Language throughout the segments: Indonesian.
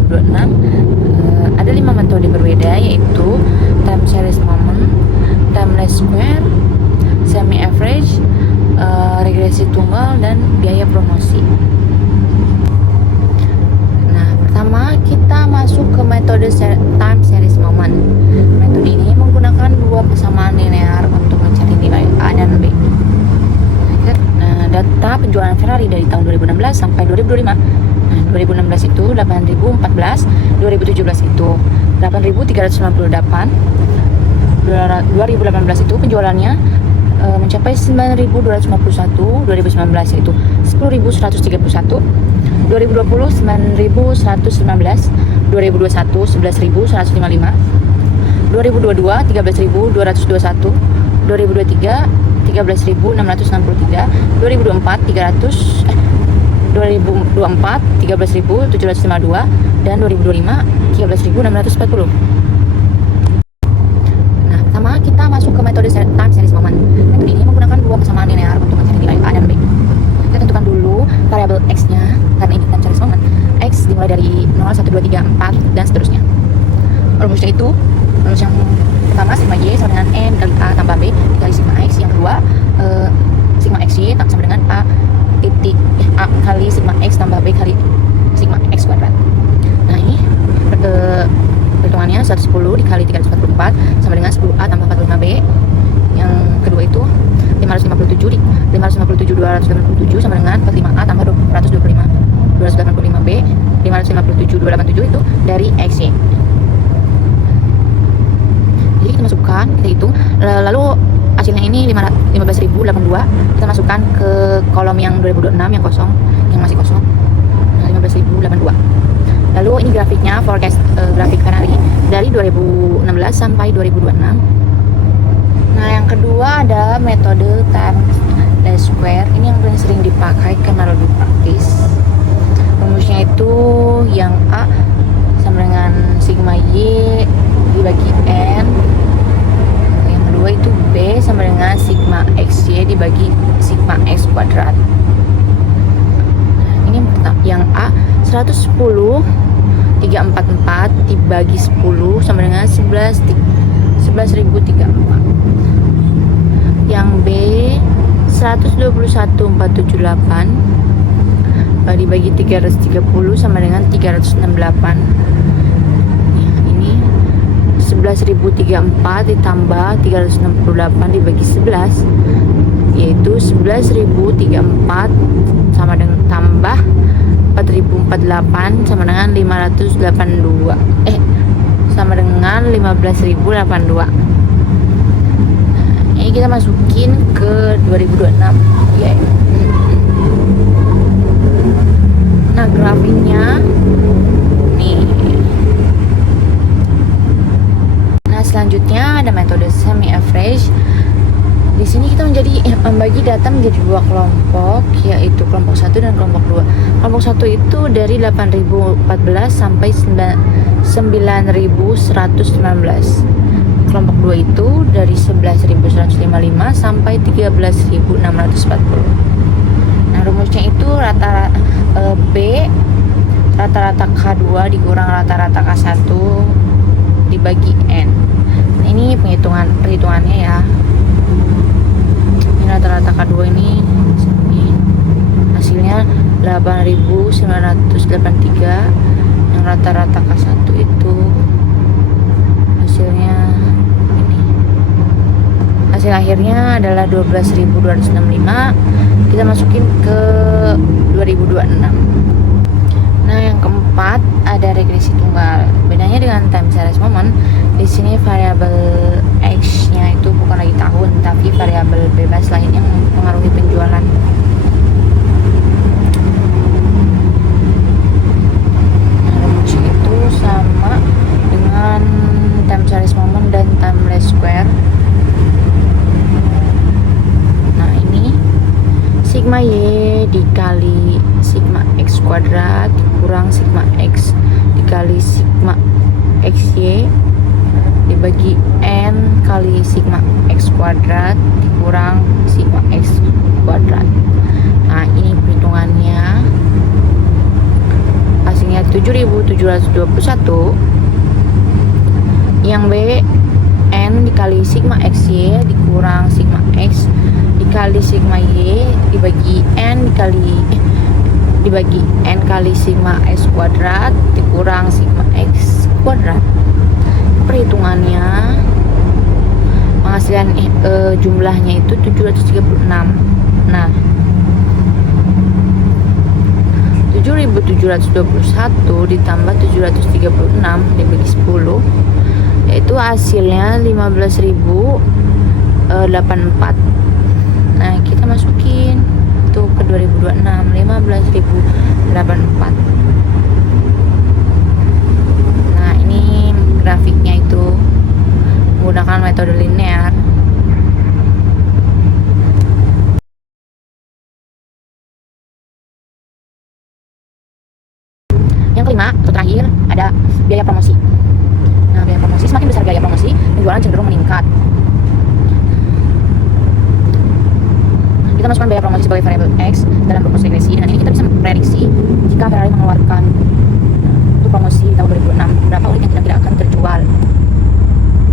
2026 ada 5 metode berbeda, yaitu time series moment, timeless square, semi average, regresi tunggal, dan biaya promosi. Nah, pertama kita masuk ke metode time series moment. Metode ini menggunakan dua persamaan linear untuk mencari nilai A dan B. Nah, data penjualan Ferrari dari tahun 2016 sampai 2025. Nah, 2016 itu 8.014, 2017 itu 8.398, 2018 itu penjualannya mencapai 9.251, 2019 itu 10.131, 2020 9.119, 2021 11.155, 2022 13.221, 2023 13.663, 2024 13.752, dan 2025 13.640. Nah, pertama kita masuk ke metode time series moment. Metode ini menggunakan dua persamaan linear untuk mencari nilai A dan B. Kita tentukan dulu variabel X-nya, karena ini time series moment. X dimulai dari 0, 1, 2, 3, 4, dan seterusnya. Rumusnya itu, rumus yang pertama sigma Y sama dengan M kali A tambah B dikali sigma X. Yang kedua sigma XY sama dengan A kali sigma X tambah B kali sigma X kuadrat. Nah, ini perhitungannya 110 dikali 344 sama dengan 10A tambah 45B. Yang kedua itu 557 287 sama dengan 45A tambah 285B. 557 287 itu dari XY. Jadi kita masukkan, kita hitung, lalu hasilnya ini 15.082. Kita masukkan ke kolom yang 2026 yang kosong, yang masih kosong. Nah, 15.082. Lalu ini grafiknya, forecast grafik Ferrari dari 2016 sampai 2026. Nah, yang kedua ada metode timeless square. Ini yang paling sering dipakai karena lebih praktis. Rumusnya itu yang A sama dengan sigma Y dibagi N. Yang kedua itu B sama dengan sigma XY dibagi sigma X kuadrat. Nah, ini yang A 110 344 dibagi 10 sama dengan 11.034. Yang B 121.478 dibagi 330 sama dengan 368. Ini 11.034 ditambah 368 dibagi 11, yaitu 11.034 sama dengan tambah 4.048 sama dengan 582 sama dengan 15.082. Ini kita masukin ke 2026 ya. Nah, grafiknya nih. Nah, selanjutnya ada metode semi average. Di sini kita membagi data menjadi dua kelompok, yaitu kelompok 1 dan kelompok 2. Kelompok 1 itu dari 8.014 sampai 9.119. Kelompok 2 itu dari 11.155 sampai 13.640. Nah, rumusnya itu B rata-rata K2 dikurang rata-rata K1 dibagi N. Nah, ini perhitungannya ya. Ini rata-rata K2 ini hasilnya 8.983. Yang rata-rata K1 itu hasilnya ini. Hasil akhirnya adalah 12.265. Kita masukin ke 2026. Nah, yang keempat ada regresi tunggal. Bedanya dengan time series moment, di sini variabel X-nya itu bukan lagi tahun, tapi variabel bebas lain yang mempengaruhi penjualan. Nah, rumus itu sama dengan time series moment dan timeless square. Nah, ini sigma Y dikali sigma X kuadrat dikurang sigma X dikali sigma XY dibagi N kali sigma X kuadrat dikurang sigma X kuadrat. Nah, ini perhitungannya hasilnya 7.700 14.721 yang B N dikali sigma XY dikurang sigma X dikali sigma Y dibagi N kali sigma X kuadrat dikurang sigma X kuadrat. Perhitungannya penghasilan jumlahnya itu 736. Nah, 7.721 ditambah 736 dibagi 10 yaitu hasilnya 15.084. Nah, kita masukin tuh ke 2026 15.084. Nah, ini grafiknya itu menggunakan metode linear. Yang kelima atau terakhir ada biaya promosi. Nah, biaya promosi, semakin besar biaya promosi, penjualan cenderung meningkat. Kita masukkan biaya promosi sebagai variabel X dalam rumus regresi. Dengan ini kita bisa memprediksi jika Ferrari mengeluarkan untuk promosi di tahun 2026 berapa unit yang kira-kira akan terjual.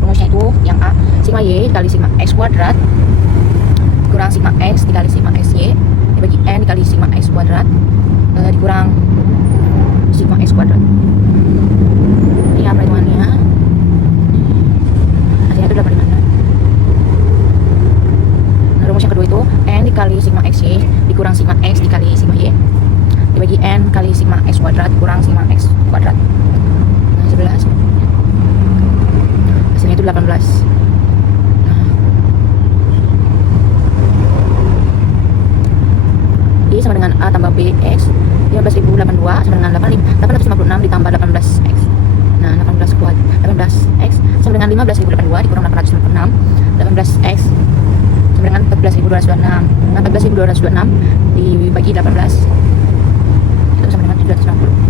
Rumusnya itu yang A, sigma Y dikali sigma X kuadrat dikurang sigma X dikali sigma XY dibagi N dikali sigma X kuadrat dikurang sigma X kuadrat. Ini apa perhitungannya? Hasilnya itu 85. Nah, rumus yang kedua itu N dikali sigma XY dikurang sigma X dikali sigma Y dibagi N kali sigma X kuadrat dikurang sigma X kuadrat. Nah, 11. Hasilnya itu 18. Y sama dengan A tambah B X 15.082 sama dengan 856 ditambah 18X. Nah, 18X sama dengan 15.082 dikurang 856. 18X sama dengan 14.226. Nah, 14.226 dibagi 18 itu sama dengan 750.